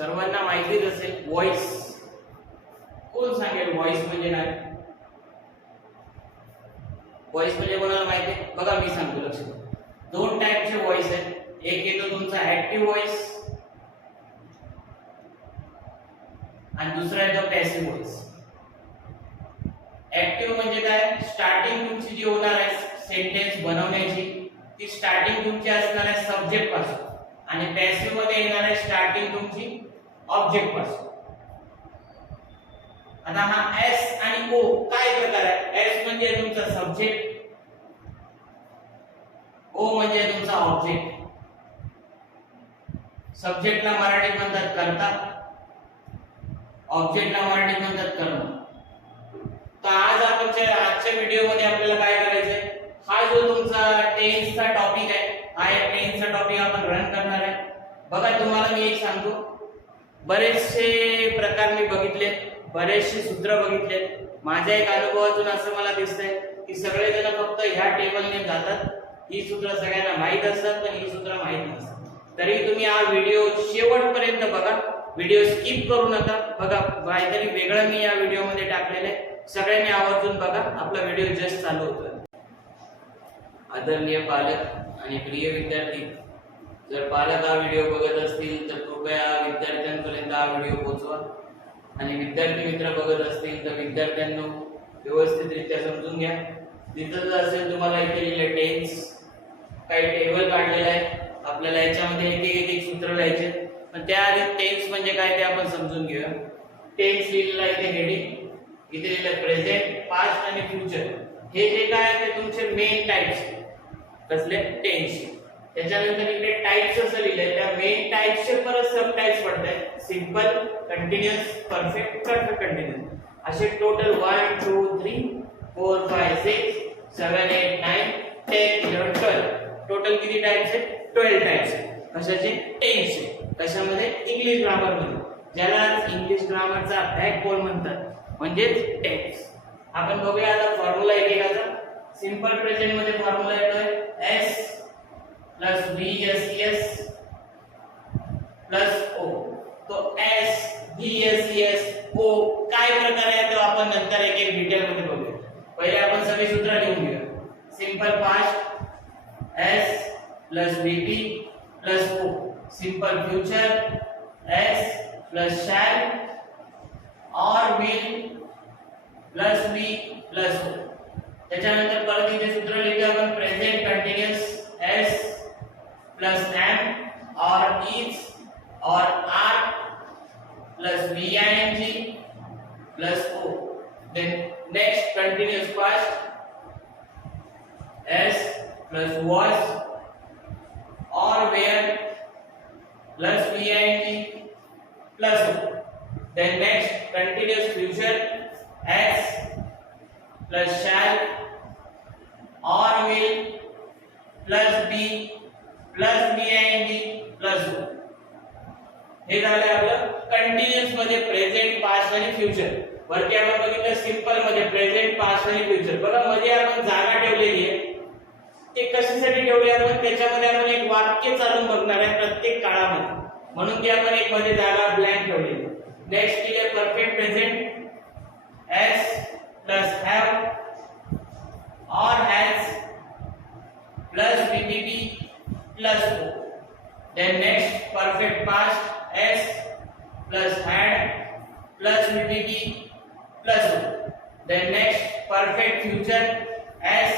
सर्वांना माहितीच असेल व्हॉइस. कोण सांगेल व्हॉइस म्हणजे काय? व्हॉइस म्हणजे कोणाला माहिती आहे? बघा मी सांगतो, लक्ष द्या. दोन टाइपचे व्हॉइस आहेत. एक येतो तुमचा ऍक्टिव्ह व्हॉइस आणि दुसरा येतो पॅसिव्ह व्हॉइस. ऍक्टिव्ह म्हणजे काय? स्टार्टिंग तुमची जी होणार आहे सेंटेन्स बनवण्याची, ती स्टार्टिंग तुमची असणार आहे सब्जेक्ट पासून आणि पॅसिव्ह मध्ये येणार आहे स्टार्टिंग तुमची ऑब्जेक्ट पासून. आता हा एस आणि ओ काय प्रकार आहे? एस म्हणजे तुमचा सब्जेक्ट, ओ म्हणजे तुमचा ऑब्जेक्ट. सब्जेक्टला मराठीत म्हणतात कर्ता, ऑब्जेक्टला मराठीत म्हणतात कर्म. तर आज आजच्या व्हिडिओ मध्ये आपल्याला काय करायचंय? हा जो तुमचा टेन्सचा टॉपिक आहे, हा एक टेन्सचा टॉपिक आपण रन करणार आहे. बघा तुम्हाला मी एक सांगतो, बरेचसे प्रकार मी बघितले, बरेचसे सूत्र बघितले. माझ्या एक अनुभवातून असं मला दिसतंय की सगळेजण फक्त ह्या टेबलने जातात. ही सूत्र सगळ्यांना माहित असतात पण ही सूत्र माहित नसतात. तरी तुम्ही हा व्हिडिओ शेवटपर्यंत बघा, व्हिडिओ स्किप करू नका. बघा काहीतरी वेगळं मी या व्हिडिओ मध्ये टाकलेलं आहे, सगळ्यांनी आवर्जून बघा. आपला व्हिडिओ जस्ट चालू होतोय. आदरणीय पालक आणि प्रिय विद्यार्थी, जर पालक हा व्हिडिओ बघत असतील तर कृपया विद्यार्थ्यांपर्यंत हा व्हिडिओ पोहोचवा आणि विद्यार्थी मित्र बघत असतील तर विद्यार्थ्यांना व्यवस्थितरित्या समजून घ्या. तिथं जर असेल तुम्हाला इथे लिहिलं टेन्स, काही टेबल काढलेलं आहे, आपल्याला याच्यामध्ये एक एक सूत्र लिहायचे. पण त्याआधी टेन्स म्हणजे काय ते आपण समजून घेऊया. टेन्स लिहिलेलं आहे इथे हेडिंग, इथे लिहिलं प्रेझेंट, पास्ट आणि फ्युचर. हे जे काय आहे ते तुमचे मेन टाइप्स कसले टेन्स. त्याच्यानंतर इकडे टाइप्स असं लिहिलंय, त्या मेन टाइप्सचे परत सब टाइप्स पडतात. Simple, continuous, perfect, perfect continuous. असे टोटल 1 2 3 4 5 6 7 8 9 10 11 12. टोटल किती टाइप्स आहेत? 12 टाइप्स आहेत. कशाचे? टेन्सचे. कशामध्ये? इंग्लिश ग्रामर मध्ये, ज्याला इंग्लिश ग्रामरचा बॅकबोन म्हणतात, म्हणजेच टेन्स. आपण बघूया आता फॉर्म्युला एकेकाचा. सिंपल प्रेझेंट मध्ये फॉर्म्युला येतोय S plus V S S plus O. तो S V S S O काय प्रकार आहे तो आपण नंतर एक एक डिटेल मध्ये बघूया. पहिले आपण सगळे सूत्र लिहून घेऊया. Simple past S plus VP plus O. Simple future S plus shall or will plus V plus O. त्याच्यानंतर परत इथे सूत्र लिहितो आपण present continuous S plus am or is or are plus V N G plus O. Then next continuous past S plus was or were plus V N G plus O. Then next continuous future S plus shall or will plus be plus B N G plus ओ. हे झालं आपलं continuous मध्ये present, past आणि future. वरती आपण बघितलं simple मध्ये present, past आणि फ्युचर. बघा मध्ये आपण जागा ठेवलेली आहे, ते कशासाठी ठेवली आपण? त्याच्यामध्ये आपण एक वाक्य चालून बघणार आहे प्रत्येक काळामध्ये, म्हणून ती आपण एक मध्ये जागा ब्लँक ठेवलेली. नेक्स्ट केले perfect present S plus have or has plus BPP plus O. Then next perfect past S plus had plus BPP plus O. Then next perfect future S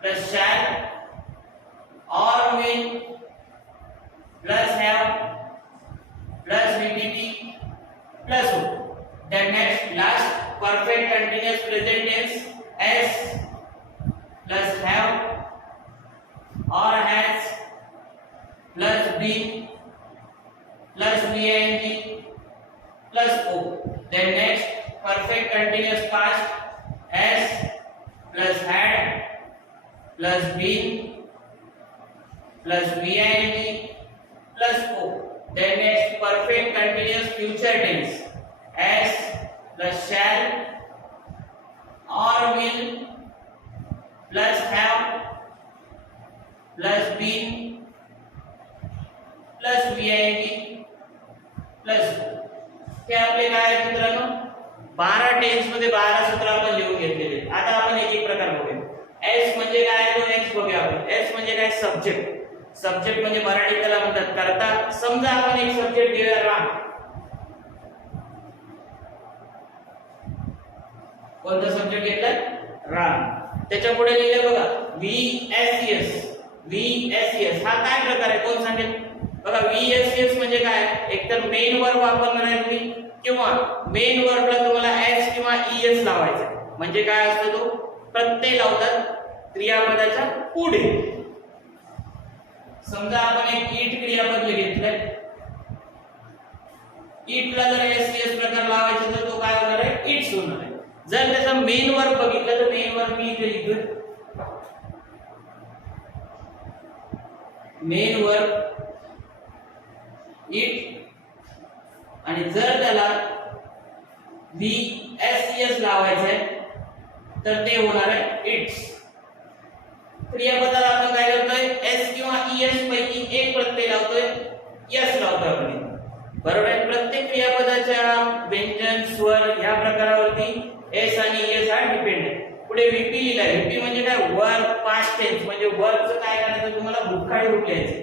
plus shall or will plus have plus BPP plus O. Then next last perfect continuous present tense S plus have or has plus be plus VNG plus O. Then next perfect continuous past S plus had plus been plus VNG plus O. Then next perfect continuous future tense S plus shall or will plus have plus been plus VIT plus हे आपले काय आहेत मित्रांनो 12 tense मध्ये 12 सूत्र आपण लिहून घेतलेले. आता आपण एक एक प्रकार बघूया. एस म्हणजे काय तो नेक्स्ट बघूया आपण. एस म्हणजे काय सब्जेक्ट. सब्जेक्ट म्हणजे मराठीत त्याला म्हणतात कर्ता. समजा आपण एक सब्जेक्ट घेऊया राम. कोणता सब्जेक्ट घेतलाय राम. त्याच्या पुढे लिहिले बघा VSES. VSES हा काय प्रकार आहे कोण सांगेल बघा. VSES म्हणजे काय एकतर मेन वर्ब वापरणार आहे तुम्ही किंवा मेन वर्बला तुम्हाला s किंवा es लावायचा. म्हणजे काय असतो तो प्रत्यय लावतात क्रियापदाच्या पुढे. समजा आपण एक ईट क्रियापद घेतलंय. ईटला जर SES प्रकार लावायचा तर तो काय होणार आहे इट्स होणार आहे. जर त्याचा मेन वर्ब बघितलं तर मेन वर्ब मी इथे लिहितोय मेन वर्ब इट आणि जर त्याला VSES लावायचं आहे तर ते होणार आहे इट्स. क्रियापदाला आपण काय करतोय s किंवा es पैकी एक प्रत्यय लावतोय s लावतोय आपण. बरोबर आहे. प्रत्येक क्रियापदाच्या व्यंजन स्वर या प्रकारावरती s आणि es हा डिपेंड आहे. पुढे VP लिहिलाय. VP म्हणजे काय वर्ब पास्ट टेन्स म्हणजे वर्बचं काय करायचं तुम्हाला भूतकाळी रूप लिहायचं.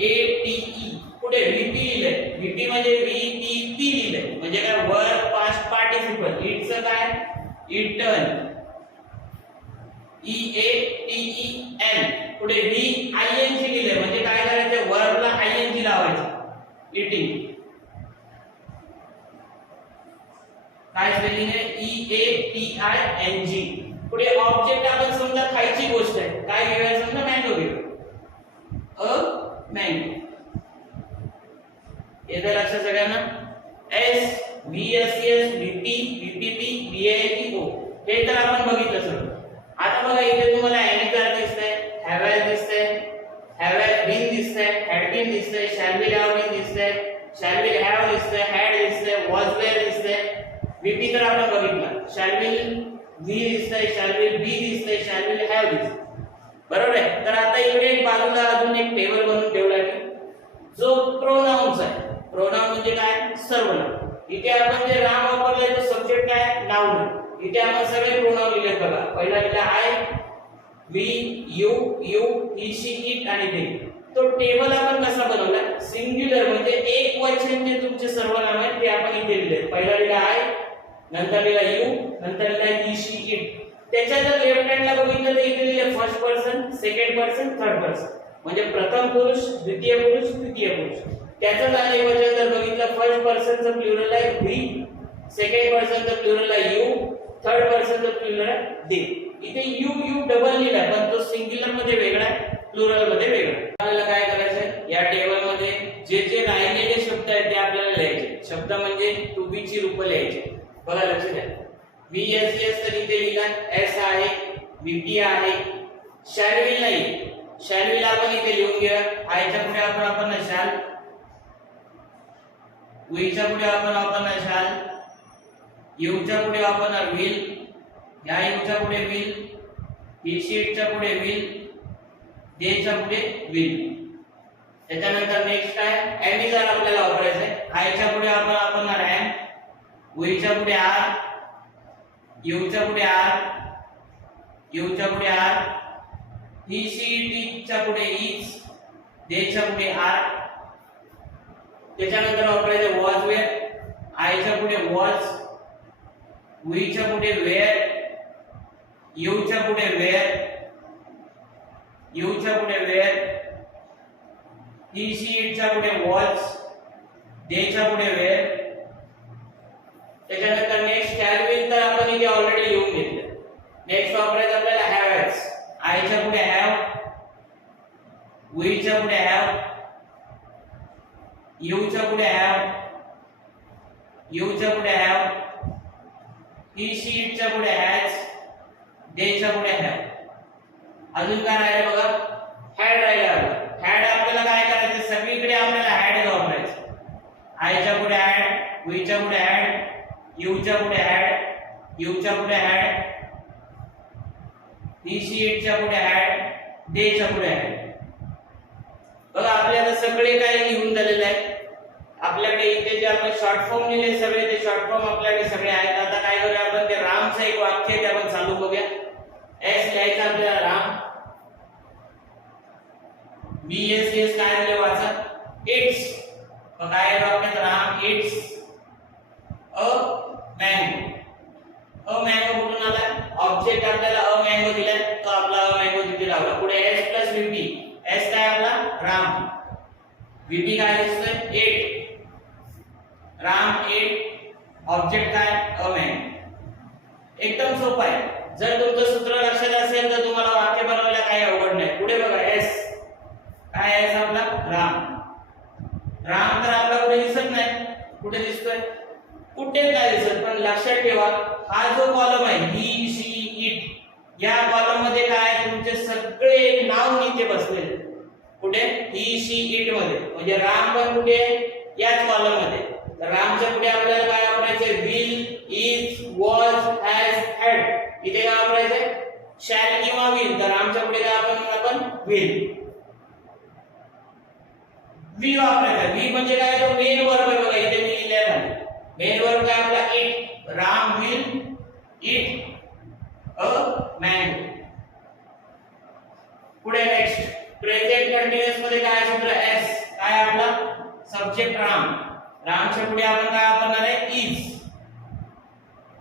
ATE पुढे VP लिहिलंय. VP म्हणजे VPP लिहिलंय म्हणजे काय वर्ब पास्ट पार्टिसिपल. इट्सचं काय इटन EATEN. पुढे VING लिहिलंय म्हणजे काय करायचं वर्बला ING लावायचं ईटिंग. काय स्पेलिंग आहे EATING. पुढे ऑब्जेक्ट आपण समजा खायची गोष्ट आहे काय घेऊया समजा मँगो घेऊ. मँगो. येतं लक्षात सगळ्यांना. S VSES VP VPP VATO हे तर आपण बघितलं सर. आता बघा इथे तुम्हाला हॅव दिसतंय हॅव दिसतंय हॅव बीन दिसतंय हॅड बीन दिसतंय शॅल विल हॅव बीन दिसतंय शॅल विल हॅव दिसतंय हॅड दिसतंय वॉज वेअर दिसतंय. VP तर आपण बघितलं. शॅल विल व्ही दिसतंय शॅल विल बी दिसतंय शॅल विल हॅव दिसतंय. बरोबर आहे. तर आता इकडे एक बाजूला अजून एक टेबल बनवून ठेवला आहे जो प्रोनाउन्स आहे. प्रोनाउन म्हणजे काय सर्वनाम. इथे आपण जे राम वापरले तो सब्जेक्ट काय नाउन. इथे आपण सगळे प्रोनाउन लिहिले बघा. पहिला लिहिला I we you you he she it आणि दे. तो टेबल आपण कसा बनवला सिंग्युलर म्हणजे एक वचन जे तुमचे सर्वनाम आहेत ते आपण इथे लिहिले. पहिला लिहिला आय नंतर लिहिला यू नंतर लिहिला ही शी इट. त्याच्या जर लेफ्ट हँडला बघितलं तर इथे लिहिले first person second person third person म्हणजे प्रथम पुरुष द्वितीय पुरुष तृतीय पुरुष. त्याचंच आणि वचन जर बघितलं फर्स्ट पर्सनचं प्लुरल आहे वी सेकंड पर्सनचं प्लुरल आहे यू थर्ड पर्सनचं प्लुरल आहे दे. इथे यू यू डबल लिहिला पण तो सिंग्युलर मध्ये वेगळा आहे प्लुरल मध्ये वेगळा. आपल्याला काय करायचं या टेबल मध्ये जे जे राहिलेले शब्द आहेत ते आपल्याला लिहायचे. शब्द म्हणजे टू बी ची रूप लिहायची. बघा लक्ष द्या. VSES तर इथे लिहिला S आहे VP आहे. शॅल विल नाही. शॅल विल आपण इथे लिहून घेऊया. आयच्या पुढे आपण वापरणार शॅल. वीच्या पुढे आपण वापरणार शॅल. यूच्या पुढे वापरणार विल. या यूच्या पुढे विल. ही शीटच्या पुढे विल. देच्या पुढे विल. त्याच्यानंतर नेक्स्ट काय एम जर आपल्याला वापरायचं आहे. आयच्या पुढे आपण वापरणार एम. वीच्या पुढे आर. यूच्या पुढे आर. यूच्या पुढे आर. ही शीटच्या पुढे इज. देच्या पुढे आर. त्याच्यानंतर वापरायचे वॉज वेअर. आयच्या पुढे वॉज. वीच्या पुढे वेअर. यूच्या पुढे वेअर. यूच्या पुढे वेअर. ही शीटच्या पुढे वॉज. देच्या पुढे वेअर. त्याच्यानंतर नेक्स्ट शॅल विल तर आपण इथे ऑलरेडी लिहून घेतलं. नेक्स्ट वापरायचं आपल्याला हॅवच. आयच्या पुढे हॅव. वीच्या पुढे हॅव. यूच्या पुढे हॅव. यूच्या पुढे हॅव. ही शीटच्या पुढे हॅज. देच्या पुढे हॅव. अजून काय राहिलं बघा हॅड राहिलं. हॅड आपल्याला काय करायचं सगळीकडे आपल्याला हॅड वापरायचं. आयच्या पुढे हॅड. वीच्या पुढे हॅड. यूच्या पुढे हॅड. यूच्या पुढे हॅड. ही शीटच्या पुढे हॅड. देच्या पुढे हॅड. बघा आपले आता सगळे काय लिहून झालेले आहे. आपल्याकडे इथे जे आपण शॉर्ट फॉर्म लिहिले सगळे ते शॉर्ट फॉर्म आपल्याकडे सगळे आहेत. आता काय करूया आपण ते रामचं एक वाक्य आहे ते आपण चालू बघूया. एस लिहायचं आपल्याला राम. BS काय झाले वाचा इट्स. मग काय वाक्यात Ram it's a mango. A mango कुठून आला? ऑब्जेक्ट आपल्याला अ मँगो दिलाय तो आपला अ मँगो तिथे लावला. पुढे S प्लस VP. S काय आपला राम. VP काय दिसतोय 8. राम 8. ऑब्जेक्ट काय अ मँगो. एकदम सोपं आहे. जर तुमचं सूत्र लक्षात असेल तर तुम्हाला वाक्य बनवायला काही अवघड नाही. पुढे बघा S काय S आपला राम. राम तर आपला कुठे दिसत नाही. कुठे दिसतोय? कुठे काय दिसत. पण लक्षात ठेवा हा जो कॉलम आहे ही शी इट या कॉलम मध्ये काय तुमचे सगळे नाव नीते बसलेले. कुठे? ही शी इट मध्ये. म्हणजे राम पण कुठे याच कॉलम मध्ये. तर रामच्या पुढे आपल्याला काय वापरायचे? Will, is, was, has, had. इथे काय वापरायचे? शॅल किंवा विल. तर रामच्या पुढे काय आपण विल. वी वापरायचा. वी म्हणजे काय? तो मेन वर्ब आहे बघा इथे मी लिहिलेला आहे. मेन वर्ब काय आपला it. Ram will it a mango. पुढे नेक्स्ट प्रेझेंट कंटिन्यूअस मध्ये काय सूत्र एस काय आपला सब्जेक्ट राम. रामच्या पुढे आपण काय वापरणार आहे? इज.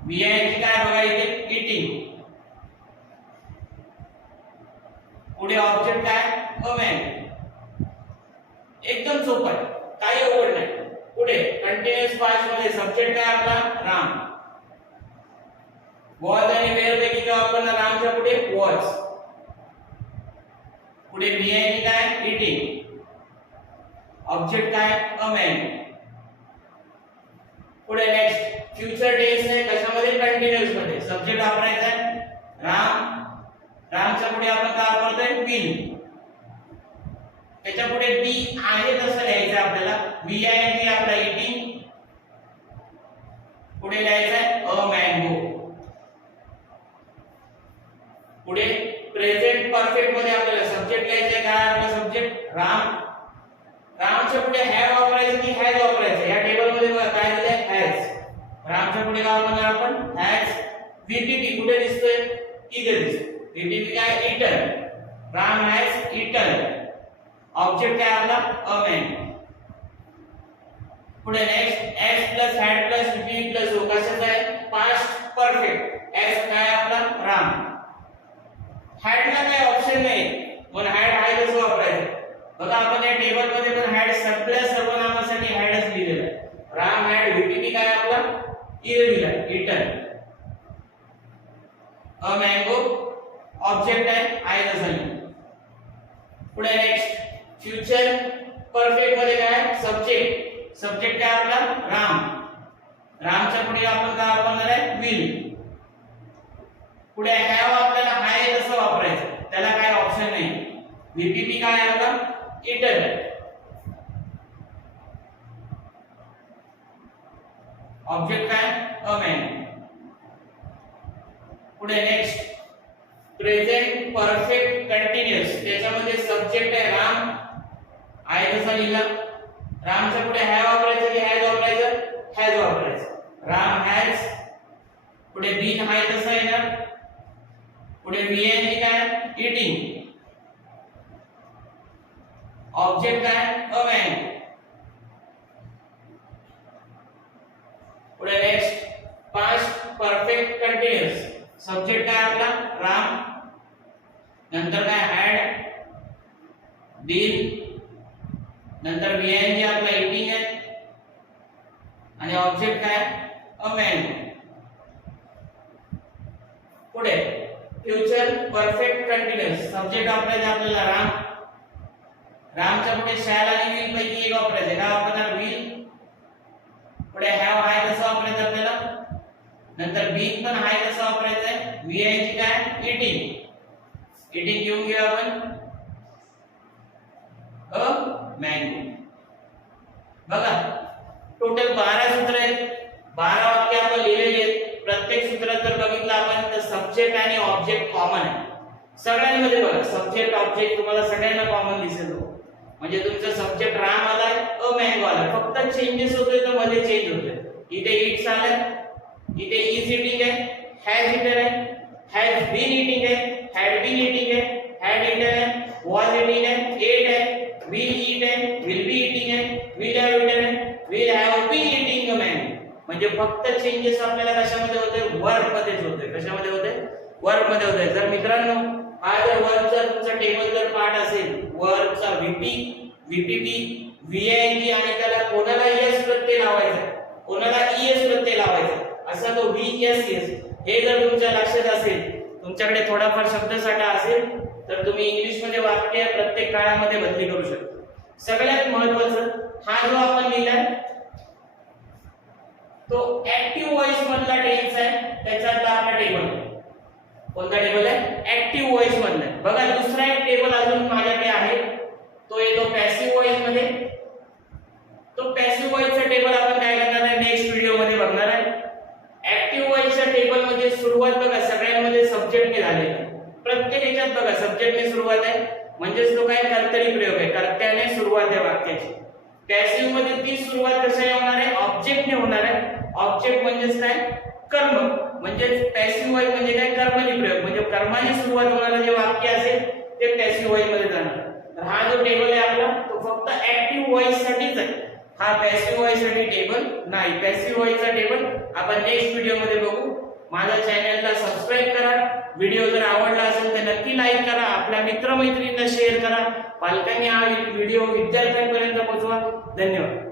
वीआयची काय बघा इथे इटिंग. पुढे ऑब्जेक्ट काय अ मँगो. एकदम सोपं आहे काही अवघड नाही. पुढे कंटिन्यूअस पास्ट मध्ये सब्जेक्ट काय आपला राम. वॉज आणि वेअर पैकी काय वापरणार? रामच्या पुढे वॉज. पुढे बीआयची काय इटिंग. ऑब्जेक्ट काय अ मँगो. पुढे नेक्स्ट फ्युचर टेन्स आहे कशामध्ये? कंटिन्यूअस मध्ये. सब्जेक्ट वापरायचा आहे राम. रामच्या पुढे आपण काय वापरतोय? विल. त्याच्या पुढे बी आहे तसं लिहायचं आपल्याला. बी आहे आपला इटिंग. पुढे लिहायचं आहे अ मँगो. पुढे प्रेझेंट परफेक्ट मध्ये आपल्याला सब्जेक्ट लिहायचं आहे काय आपला सब्जेक्ट राम. रामच्या पुढे हॅव वापरायचं की हॅज वापरायचं? या टेबल मध्ये बघा काय दिलंय हॅज. रामच्या पुढे काय वापरणार आपण? हॅज. VPP कुठे दिसतोय? इथे दिसतोय. VPP काय eaten. Ram has eaten. Object काय आपला अ मँगो. पुढे next S plus had plus VP plus O कशाचा आहे? Past perfect. एस काय आपला राम. हॅडला काही ऑप्शन नाही पण हॅड आहे तसं वापरायचं. बघा आपण या टेबल मध्ये पण हॅड सगळ्या सर्वनामासाठी हॅडच लिहिलेलं आहे. राम हॅड. VPP काय आपला इथे दिला इटन. अ मँगो ऑब्जेक्ट आहे तसं लिहिलं. पुढे नेक्स्ट फ्युचर परफेक्ट मध्ये काय सब्जेक्ट. सब्जेक्ट काय आपला राम. रामच्या पुढे आपण काय वापरणार आहे? विल. पुढे हॅव आपल्याला आहे तसं वापरायचं. त्याला काय ऑप्शन नाही. VPP काय आपला इटन. ऑब्जेक्ट काय अ मँगो. पुढे नेक्स्ट प्रेझेंट परफेक्ट कंटिन्यूअस. त्याच्यामध्ये सब्जेक्ट आहे राम आहे तसा लिहिला. रामच्या पुढे हॅव वापरायचं की हॅज वापरायचं? हॅज वापरायचं. राम हॅज. पुढे बीन आहे तसा येणार. पुढे बीएन काय इटिंग. ऑब्जेक्ट काय अ मँगो. पुढे next past perfect continuous. Subject काय आपला राम. नंतर काय हॅड बीन. नंतर बीएन जे आपला इटिंग आहे आणि ऑब्जेक्ट काय अ मँगो. पुढे फ्युचर परफेक्ट कंटिन्यूअस. सब्जेक्ट वापरायचं आपल्याला राम. रामच्या पुढे शॅल आणि विल पैकी एक वापरायचं. काय वापरणार? विल. पुढे हॅव आहे तसं वापरायचं आपल्याला. नंतर बीन पण आहे तसं वापरायचं आहे. वीआयची काय इटिंग. इटिंग घेऊन घेऊ आपण अ मँगो. बघा टोटल 12 सूत्र आहेत. 12 वाक्य आपण लिहिलेली आहेत. प्रत्येक सूत्रात जर बघितलं आपण तर सब्जेक्ट आणि ऑब्जेक्ट कॉमन आहे. सगळ्यांमध्ये बघा सब्जेक्ट ऑब्जेक्ट तुम्हाला सगळ्यांना कॉमन दिसेल. म्हणजे तुमचा सब्जेक्ट राम आलाय अ मँगो आलाय, फक्त चेंजेस होते तर मध्ये चेंज होते. इथे इट्स आलाय, इथे इज इटिंग आहे, हॅज इटेन आहे, हॅज बीन इटिंग आहे, हॅड बीन इटिंग आहे, हॅड इटेन आहे, वॉज इटिंग आहे, एट आहे, विल ईट आहे, विल बी इटिंग आहे, विल हॅव इटेन आहे, will have been eating a mango. म्हणजे फक्त चेंजेस आपल्याला कशामध्ये होते, वर्ब मध्येच होते. कशामध्ये होते, वर्ब मध्ये होते. जर मित्रांनो हा जर वर्बचा तुमचा टेबल जर पार्ट असेल, वर्बचा व्हीपी, व्हीपीपी, व्हीआयएनजी आणि त्याला कोणाला एस प्रत्यय लावायचा, कोणाला ईएस प्रत्यय लावायचा, असा तो व्हीएसएस हे जर तुमच्या लक्षात असेल, तुमच्याकडे थोडाफार शब्दसाठा असेल, तर तुम्ही इंग्लिश मध्ये वाक्य प्रत्येक काळामध्ये बदली करू शकता. सगळ्यात महत्त्वाचं हा जो आपण लिहिलाय तो ऍक्टिव्ह व्हॉइस मधला टेन्स आहे, त्याच्यातला आपला टेबल. कोणता टेबल आहे, ऍक्टिव्ह व्हॉइस मधला. बघा दुसरा एक टेबल अजून माझ्याकडे आहे, तो येतो पॅसिव्ह व्हॉइस मध्ये. तो पॅसिव्ह व्हॉइसचा टेबल आपण काय करणार आहे, नेक्स्ट व्हिडिओ मध्ये बघणार आहे. ऍक्टिव्ह व्हॉइसच्या टेबल मध्ये सुरुवात बघा सगळ्यांमध्ये सब्जेक्टने झालेली, प्रत्येक ह्याच्यात बघा सब्जेक्टने सुरुवात आहे, म्हणजेच तो काय कर्तरी प्रयोग आहे, कर्त्याने सुरुवात आहे वाक्याची. पॅसिव्ह मध्ये ती सुरुवात कशाने होणार आहे, ऑब्जेक्टने होणार आहे. ऑब्जेक्ट म्हणजेच काय, कर्म. म्हणजे पॅसिव्ह व्हॉइस म्हणजे काय, कर्मणी प्रयोग, म्हणजे कर्माने सुरुवात होणारे जे वाक्य असेल ते पॅसिव्ह व्हॉइस मध्ये जाणार. तर हा जो टेबल आहे आपला तो फक्त ऍक्टिव्ह व्हॉइस साठीच आहे, हा पॅसिव्ह व्हॉइस साठी टेबल नाही. पॅसिव्ह व्हॉइसचा टेबल आपण नेक्स्ट व्हिडिओ मध्ये बघू. माझ्या चॅनलला सबस्क्राइब करा. व्हिडिओ जर आवडला असेल तर नक्की लाईक करा, आपल्या मित्रमैत्रिणींना शेअर करा, पालकांनी हा व्हिडिओ विद्यार्थ्यांपर्यंत पोहोचवा. धन्यवाद.